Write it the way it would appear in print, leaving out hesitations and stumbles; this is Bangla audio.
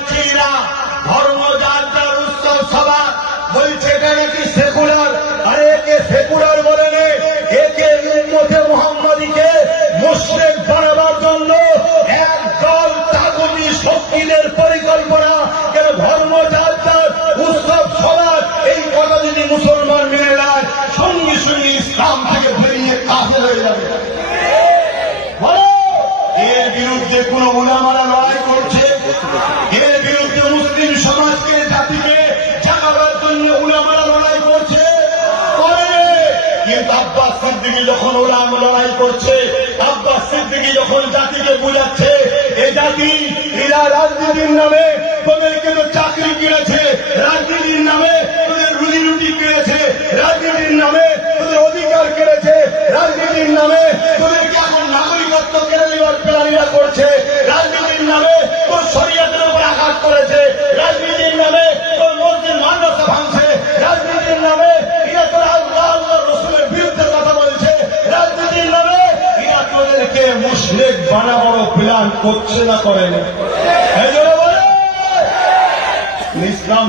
যাচ্ছি না। ধর্ম যার যার উৎসব সভা বলছে এটা নাকি সেকুলার। আরে একে সেকুলার বলে নে, একে উম্মতে মুহাম্মাদীকে মুশরিক বানাবার জন্য একদল তাগুতি শক্তিদের পরিকল্পনা। কেন ধর্ম যার যার উৎসব সভা, এই কথা যদি মুসলমান মেনে নেয় সঙ্গে সঙ্গে ইসলাম থেকে বেরিয়ে কাফের হয়ে যাবে। এর বিরুদ্ধে কোন উলামারা লড়াই করছে? এর বিরুদ্ধে মুসলিম সমাজকে জাতিকে জাগাবার জন্য উলামারা লড়াই করছে? কিন্তু আব্বাস সিদ্দিকী যখন উলামা লড়াই করছে, আব্বাস সিদ্দিকী যখন জাতিকে বুঝাচ্ছে এই জাতি এরা রাজনীতির নামে তোদেরকে তো চাকরি কিনেছে, রাজনীতির নামে তোদের রুজি রুটি কিনেছে, রাজনীতির নামে তোদের অধিকার কিনেছে, রাজনীতির নামে তোদেরকে এখন নাগরিকত্ব কেড়ে নেওয়ার প্ল্যানিরা করছে, রাজনীতির নামে তোর শরীয়তের উপর আঘাত করেছে, রাজনীতির নামে তোর মসজিদ মাদ্রাসা ভাঙছে, রাজনীতির নামে এরা তোর আল্লাহ আল্লাহ রসুলের বিরুদ্ধে কথা বলছে, রাজনীতির নামে এরা তোদেরকে মুশরিক বানাবার প্ল্যান করছে না করেন? এই জন্য বলে ইসলাম